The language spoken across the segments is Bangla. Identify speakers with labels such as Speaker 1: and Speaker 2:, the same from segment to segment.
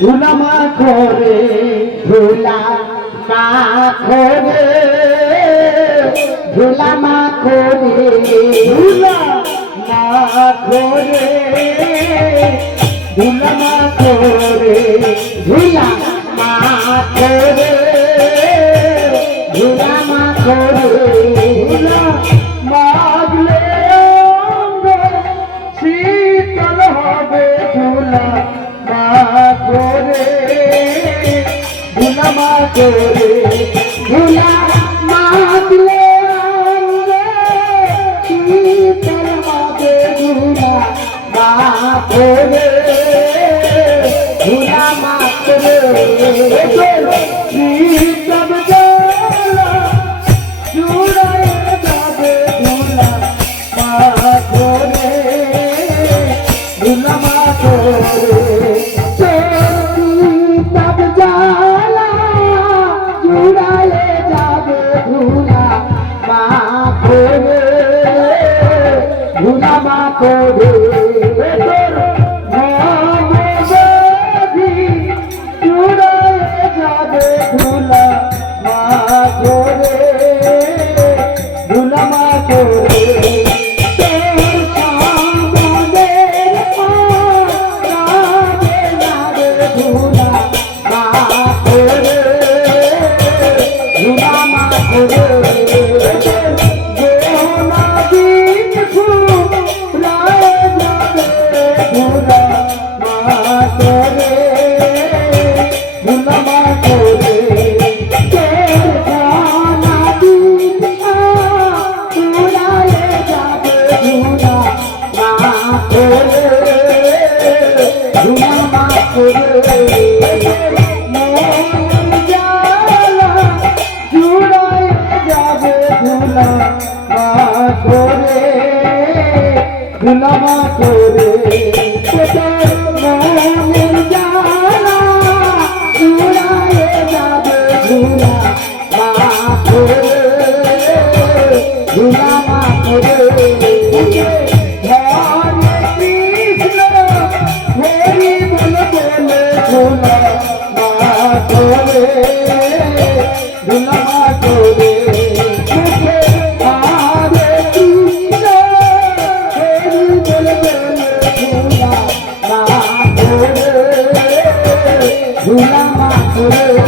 Speaker 1: ধুলা মাখরে ধুলা মাখরে ধুলা মাখরে ধুলা মাখরে ধুলা মাখরে ধুলা মাখরে ধুলা মাখরে ধুলা মাগলে শীতল হবে ধুলা মাখরে। ধুলা মাখরে ধুলা মাগলে অঙ্গ শীতল হবে ধুলা মাখরে ধুলামা করে কোথায় মনের জ্বালা উড়ায়ে যাবে ধুলা মা করে ধুলা হরি বল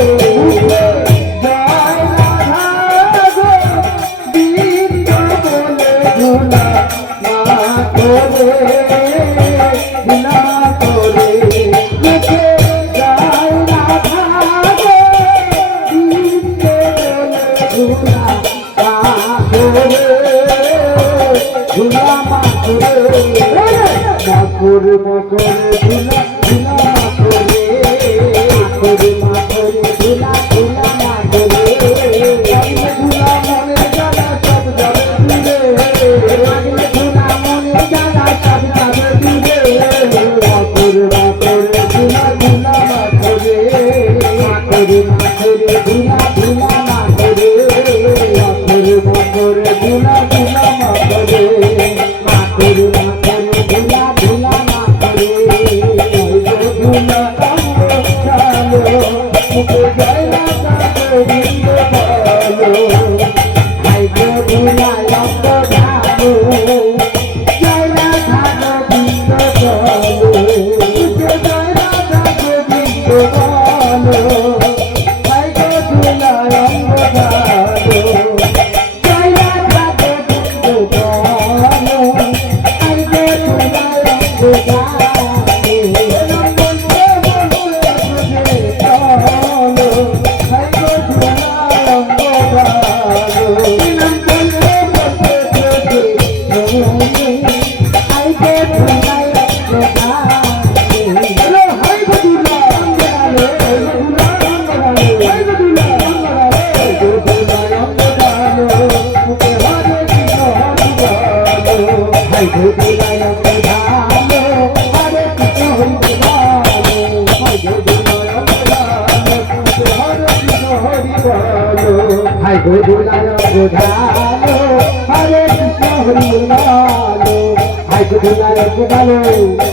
Speaker 1: ধুলা মা করে মকর মকর ধুলা ধুলা মা করে মকর মকর ধুলা ধুলা মা করে ধুলা মনে জ্বালা সব যাবে দূরে ধুলা মনে জ্বালা সব যাবে দূরে মকর মকর ধুলা ধুলা মা করে মকর মকর ধুলা ধুলা মা করে মকর হাই গো দুলায় বোঝালো হরে কৃষ্ণ হরি বলো হাই গো দুলায়